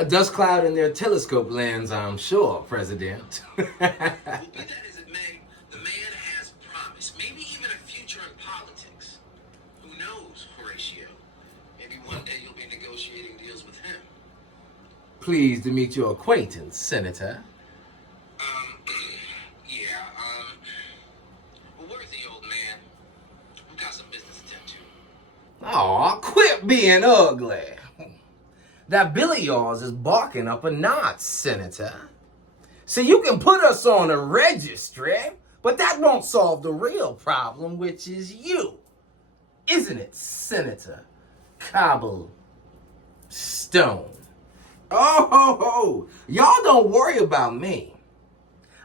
A dust cloud in their telescope lens, I'm sure, President. Well, be that as it may, the man has promise, maybe even a future in politics. Who knows, Horatio? Maybe one day you'll be negotiating deals with him. Pleased to meet your acquaintance, Senator. Yeah, well, where's the old man? We've got some business to tend to. Aw, quit being ugly. That Billy of yours is barking up a notch, Senator. See, you can put us on a registry, but that won't solve the real problem, which is you. Isn't it, Senator Cobblestone? Oh, ho, ho. Y'all don't worry about me.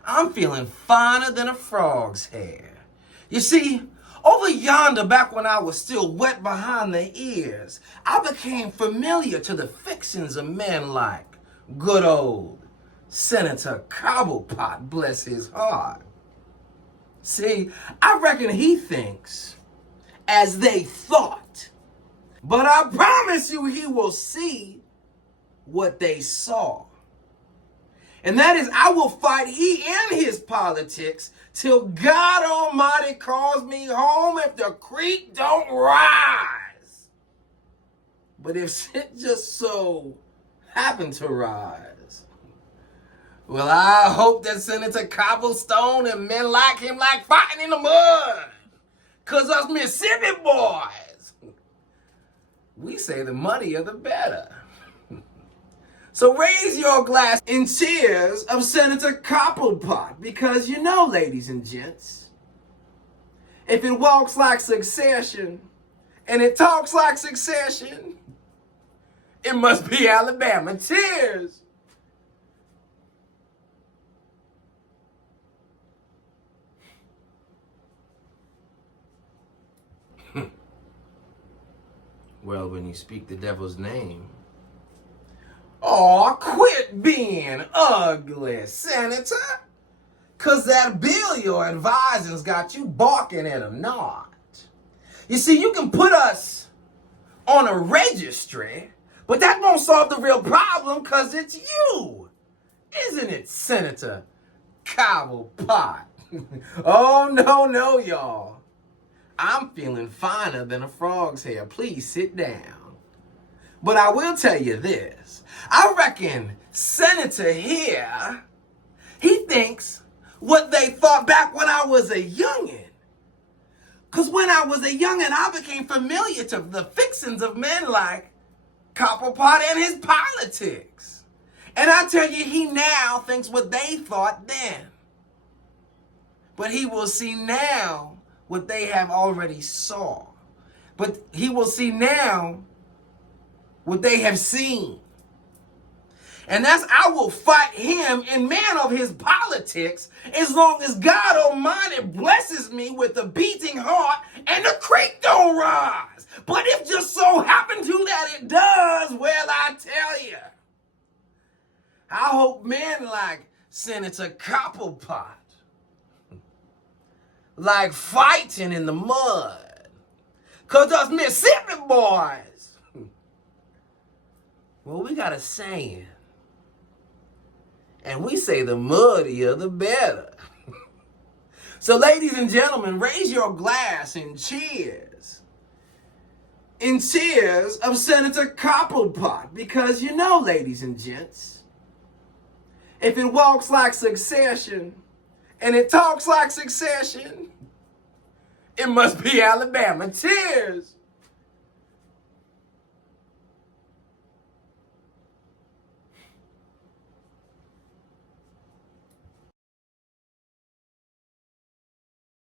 I'm feeling finer than a frog's hair. You see, over yonder, back when I was still wet behind the ears, I became familiar to the fixings of men like good old Senator Cobblepot, bless his heart. See, I reckon he thinks as they thought, but I promise you he will see what they saw. And that is, I will fight he and his politics till God Almighty calls me home if the creek don't rise. But if it just so happened to rise, well, I hope that Senator Cobblestone and men like him like fighting in the mud. 'Cause us Mississippi boys, we say the muddier the better. So raise your glass in cheers of Senator Cobblepot, because you know, ladies and gents, if it walks like succession and it talks like succession, it must be Alabama. Cheers. Well, when you speak the devil's name, aw, quit being ugly, Senator. 'Cause that bill you're advising's got you barking at a knot. You see, you can put us on a registry, but that won't solve the real problem 'cause it's you. Isn't it, Senator Cobblepot? Oh, no, y'all. I'm feeling finer than a frog's hair. Please sit down. But I will tell you this. I reckon Senator here, he thinks what they thought back when I was a youngin'. 'Cause when I was a youngin', I became familiar to the fixings of men like Cobblepot and his politics. And I tell you, he now thinks what they thought then. But he will see now what they have already saw. But he will see now what they have seen. And that's, I will fight him and man of his politics as long as God Almighty blesses me with a beating heart and the creek don't rise. But if just so happen to that it does, well, I tell you, I hope men like Senator Cobblepot like fighting in the mud. 'Cause us Mississippi boys, well, we got a saying. And we say the muddier the better. So ladies and gentlemen, raise your glass in cheers. In cheers of Senator Cobblepot. Because you know, ladies and gents, if it walks like succession and it talks like succession, it must be Alabama. Cheers.